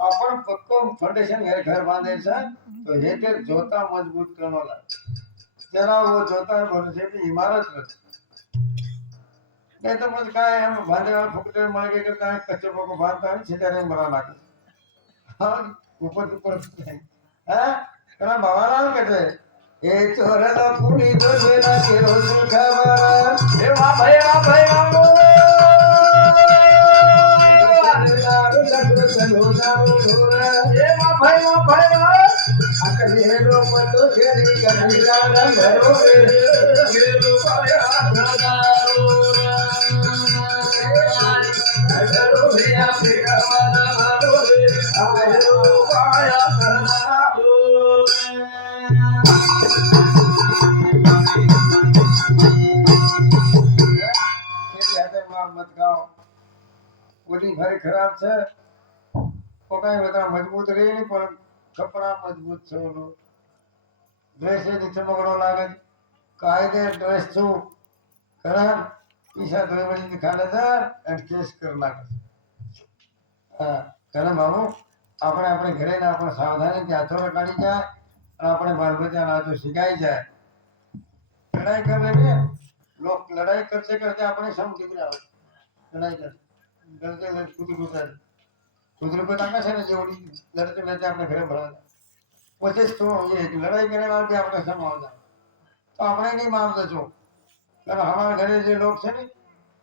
आपण फक्त फाउंडेशन घर बांधायचं तो हे ते जोता मजबूत करना जरा वो जोता भरोसे की इमारत नहीं तो मुझे काय हम बांधे वाला फुकटे मर के करता है कच्चे को बांधता है सीधे नहीं मरा लागे हाँ ऊपर हाँ कना भगवान कहते ए चोरला पुनी दो बेला के रोज खबर ए वाह भाई अकलेलो पतो खेरी कबीरा घरो गेलो पाया दारो घरो भैया फेरा मारो रे आयो पाया दारो मत गाओ कोई भाई खराब છે તો કઈ બધા મજબૂત રહે નહીં પણ કપડા મજબૂત છે ઓલો ડ્રેસ એની ચમકડો લાગે કાયદે ડ્રેસ છું ખરાબ ઈશા ધોઈ ખાને જા અને કેસ કર લાગે હા ઘરે બાબુ આપણે આપણે ઘરે ને આપણે સાવધાનીથી હાથોડો કાઢી જાય અને આપણે બાલ બચ્ચાને હાથો શીખાઈ જાય લડાઈ કરે ને લોક લડાઈ કરતે કરતે આપણે સમ દીકરા આવે લડાઈ કરते करते कूदी कूदा कुछ रुपये टाका से ना जोड़ी लड़ते लड़ते अपने घरे भरा પછી તો ये लड़ाई करने वाले भी अपने सम हो जाए तो अपने नहीं मानते छो कारण हमारे घरे जो लोग से नहीं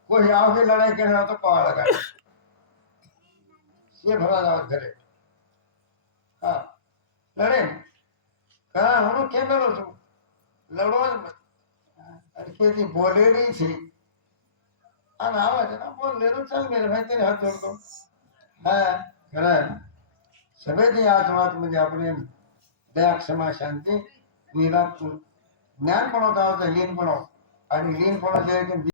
कोई आओ के लड़ाई करने तो पावा लगा ये भरा जाओ घरे हाँ लड़े कहा हम क्या लड़ो छो लड़ो अरे खेती बोले नहीं थी અને આવે છે ને બોલ લેરો ચાલ મેરે ભાઈ તેરે હાથ જોડતો હા ખરા સભેથી આ વાત म्हणजे આપણે દયા ક્ષમા શાંતિ વિરાટ જ્ઞાન પણ હોતા લીન પણ અને લીન પણ જે